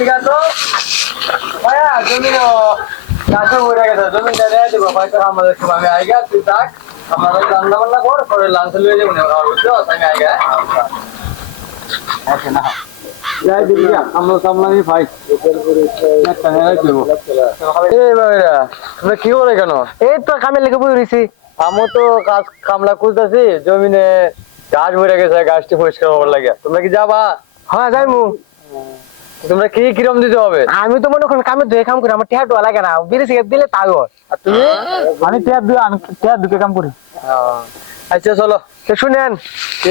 এদিকে তো ভাইয়া জমি গাছে উড়ে গেছে জমিটা দিয়ে দেবো হয়তো আমাদের সময় আমি আইগা তুই থাক আমাদের রান্না বান্না কর পরে লাঞ্চ লয়ে যাবো না বুঝছো আমি আইগা আচ্ছা না যাই দিবি আমরা সামলানি ভাই তোমরা কি করে কেন? এই তো কামে লেগে বই রইছি। আমি তো কাজ কামলা খুঁজতেছি জমিনে গাছ ভরে গেছে গাছটি পরিষ্কার হওয়ার লাগে তোমরা কি যাবা? হ্যাঁ যাইমু। তোমরা কি কিরম দিতে হবে? আমি তো মনে করি কামে দুই কাম করি, আমার টিয়া ডোয়া লাগে না, বিড়ি সিগারেট দিলে তাই হয়। আর তুমি? আমি টিয়া দুটো কাম করি। আচ্ছা চলো তো শুনেন,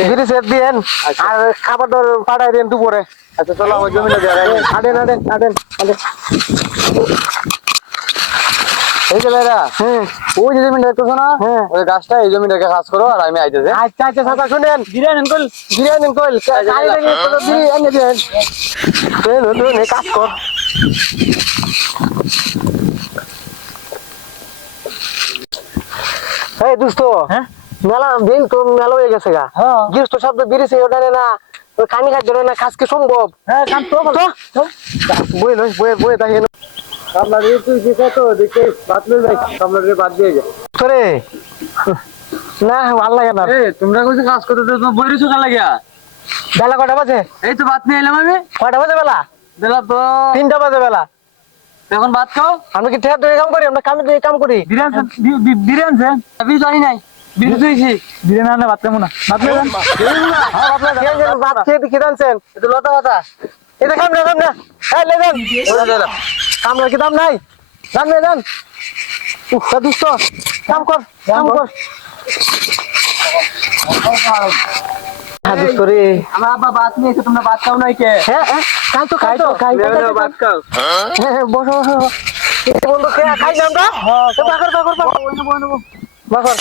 বিড়ি সিগারেট দিয়েন আর খাবার দাবার পাঠাই দেন দুপুরে। আচ্ছা চলো আমার জমিটা দেখাই আদেন আদেন আদেন আদেন। এই যে ভাইরা হ্যাঁ ওই যে জমিটা দেখতেছো না হ্যাঁ। ওই গাছটা এই জমিটাকে কাজ করো আর আমি আইতেছি। আচ্ছা আচ্ছা চাচা শুনেন, বিরিয়ানি আনকল কালি থেকে বিড়ি এনে দেন। কাজ কর। এই দোস্ত, হ্যাঁ মেলা দিন তো মেলা হয়ে গেছে গা। হ্যাঁ গিরস্ত শব্দ বিড়িছে ওটা না, ওই কানি খাদ্য না কাজকে সম্ভব। হ্যাঁ কাম তো বই নয় বই বই তাই কামলা দিয়ে তুই কি কত দেখে বাদ লই ভাই কামলা দিয়ে বাদ দিয়ে যা তোরে না ভাল লাগে না। এই তোমরা কইছো কাজ করতে তো তুমি বইরিছো কাল লাগিয়া বেলা কটা বাজে? এই তো বাদ নিয়ে এলাম আমি কটা বাজে বেলা? বেলা তো 3টা বাজে বেলা। এখন বাদ খাও আমরা কি ঠেয়া দিয়ে কাম করি? আমরা কামে দিয়ে কাম করি। বিরিয়ানি আমি জানি নাই বিড়ি তুইছি বিরিয়ানি আনলে ভাত খাবো না, ভাত খাবেন? হ্যাঁ আপনার ভাত খেয়ে খেয়ে আনছেন এটা লতা কথা এটা খাম না হ্যাঁ লে দেন কামলা কি দাম নাই জান নে দেন দুস্থ কাম কর কাম কর দুস্থ রে আমার আব্বা বাদ নিয়েছে তোমরা বাদ খাও নাই কে হ্যাঁ হ্যাঁ খাই তো খাই তো বাদ খাও হ্যাঁ বসো বসো বন্ধু খাই যাম না বাকর বাকর বাকর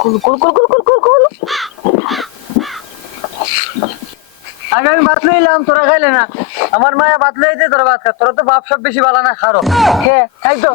কুল কুল কুল কুল কুল কুল কুল আগে আমি ভাত লইলাম তোরা খাইলে না আমার মায়া ভাত লইতে তোরা ভাত খা তোরা তো বাপ সব বেশি ভালো না খারো খাই তো